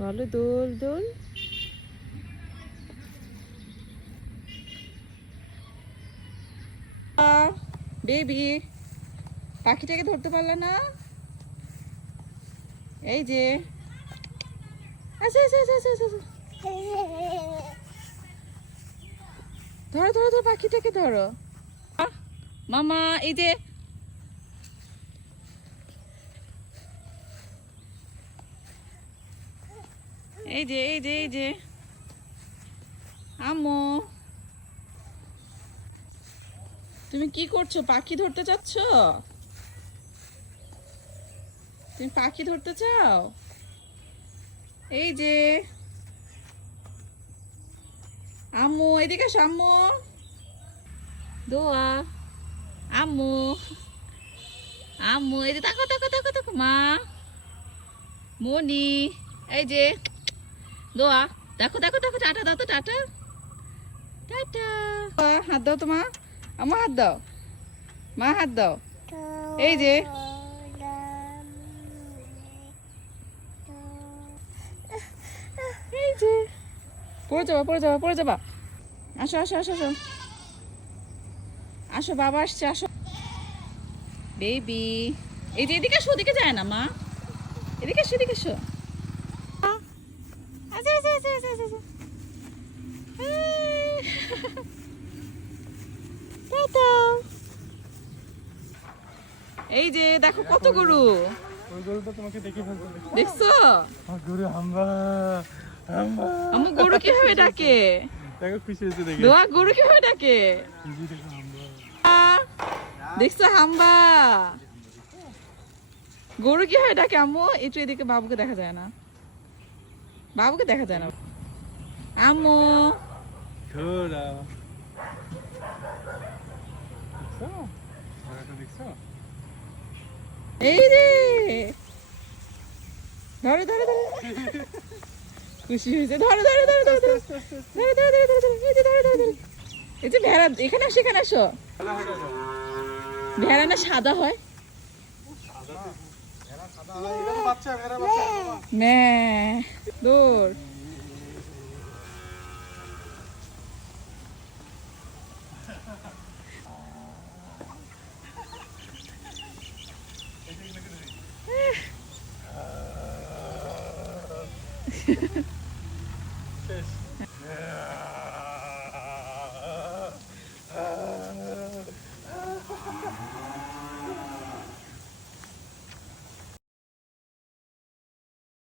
বলো দোল দোল। বেবি পাখিটাকে ধরতে পারলে না? এই যে আচ্ছা আচ্ছা আচ্ছা আচ্ছা আচ্ছা। ধরো ধরো ধরো পাখিটাকে ধরো। মামা এই যে এই যে এই যে এই যে আম্মু, তুমি কি করছো? পাখি ধরতে চাচ্ছ? তুমি পাখি ধরতে চাও? এই যে আম্মু এদিকে আসো আম্মু। দোয়া আম্মু, আম্মু এই যে তাকো তাকো তাকো তাকো মা মনি। এই যে দোয়া দেখো দেখো দেখো, টাটা দাও তো, টাটা টাটা। হাত দাও তো মা, আমার হাত দাও, মা হাত দাও। এই যে এই যে পড়ে যাবা পড়ে যাবা পড়ে যাবা। আসো আসো আসো আসো আসো, বাবা আসছে আসো। বেবি এই যে এদিকে আসো, ওদিকে যায় না মা, এদিকে এসো এদিকে এসো। আচ্ছা আচ্ছা আচ্ছা আচ্ছা আচ্ছা। টাটা। এই যে দেখো কত গরু, ওই গরুটা তোমাকে দেখে ফেলতে। দেখছো? গরু হাম্বা হাম্বা। আমু গরু কিভাবে ডাকে? দেখো খুশি হয়েছে দেখে। দোয়া গরু কিভাবে ডাকে? খুশি দেখো হাম্বা। দেখছো হাম্বা গরু কিভাবে ডাকে? আম্মু একটু এদিকে, বাবুকে দেখা যায় না, বাবুকে দেখা যায় না। আম্মু ঘোড়া দেখছো? ঘোড়াটা দেখছো? এই রে, ধরো ধরো ধরো, খুশি হয়েছে, ধরো ধরো ধরো ধরো ধরো ধরো ধরো ধরো ধরো, এই যে ধরো ধরো ধরো। এই যে ভেড়া, এখানে আসো এখানে আসো। ভেড়া না সাদা হয়? বাচ্চা ভেড়া বাচ্চা। ম্যা দৌড়।